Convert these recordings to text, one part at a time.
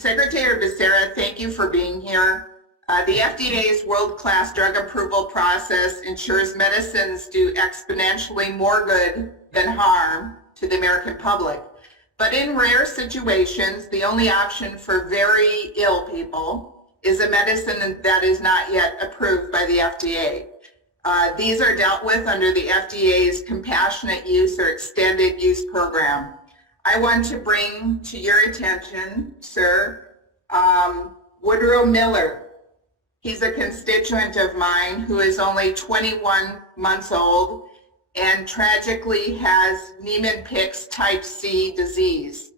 Secretary Becerra, thank you for being here. The FDA's world-class drug approval process ensures medicines do exponentially more good than harm to the American public. But in rare situations, the only option for very ill people is a medicine that is not yet approved by the FDA. These are dealt with under the FDA's compassionate use or extended use program. I want to bring to your attention, sir, Woodrow Miller. He's a constituent of mine who is only 21 months old and tragically has Niemann-Pick's type C disease.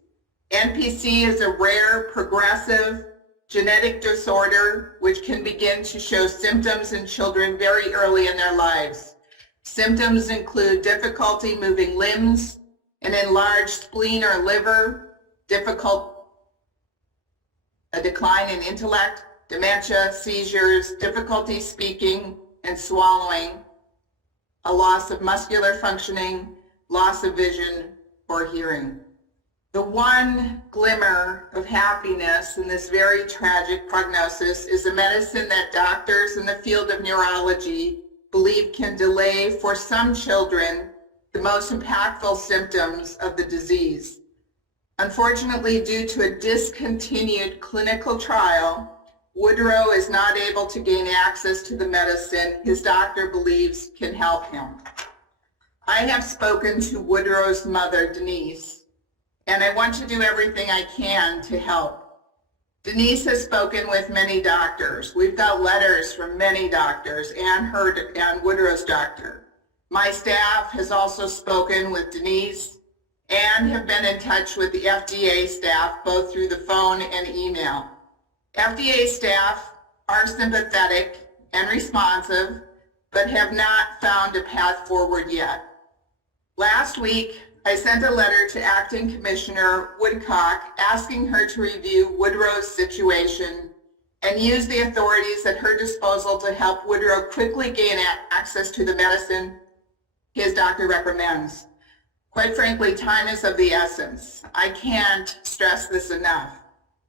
NPC is a rare, progressive, genetic disorder which can begin to show symptoms in children very early in their lives. Symptoms include difficulty moving limbs, an enlarged spleen or liver, a decline in intellect, dementia, seizures, difficulty speaking and swallowing, a loss of muscular functioning, loss of vision or hearing. The one glimmer of happiness in this very tragic prognosis is a medicine that doctors in the field of neurology believe can delay for some children the most impactful symptoms of the disease. Unfortunately, due to a discontinued clinical trial, Woodrow is not able to gain access to the medicine his doctor believes can help him. I have spoken to Woodrow's mother, Denise, and I want to do everything I can to help. Denise has spoken with many doctors. We've got letters from many doctors and Woodrow's doctor. My staff has also spoken with Denise and have been in touch with the FDA staff both through the phone and email. FDA staff are sympathetic and responsive, but have not found a path forward yet. Last week, I sent a letter to Acting Commissioner Woodcock asking her to review Woodrow's situation and use the authorities at her disposal to help Woodrow quickly gain access to the medicine his doctor recommends. Quite frankly, time is of the essence. I can't stress this enough.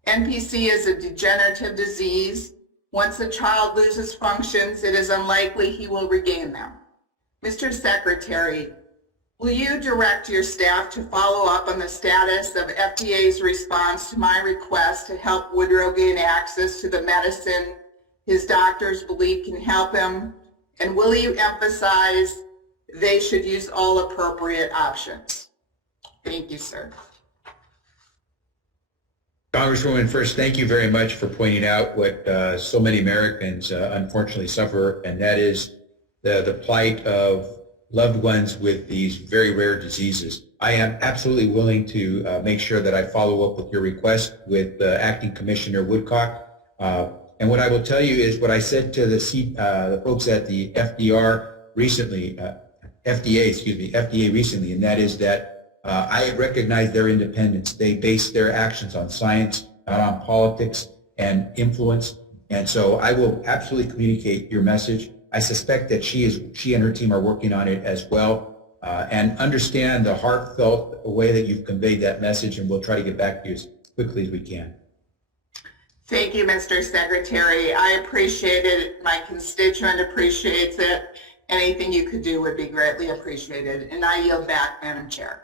NPC is a degenerative disease. Once a child loses functions, it is unlikely he will regain them. Mr. Secretary, will you direct your staff to follow up on the status of FDA's response to my request to help Woodrow gain access to the medicine his doctors believe can help him? And will you emphasize they should use all appropriate options? Thank you, sir. Congresswoman, first, thank you very much for pointing out what so many Americans unfortunately suffer, and that is the plight of loved ones with these very rare diseases. I am absolutely willing to make sure that I follow up with your request with Acting Commissioner Woodcock. And what I will tell you is what I said to the folks at the FDA recently, and that is that I recognize their independence. They base their actions on science, not on politics and influence. And so I will absolutely communicate your message. I suspect that she and her team are working on it as well, and understand the heartfelt way that you've conveyed that message, and we'll try to get back to you as quickly as we can. Thank you, Mr. Secretary. I appreciate it. My constituent appreciates it. Anything you could do would be greatly appreciated. And I yield back, Madam Chair.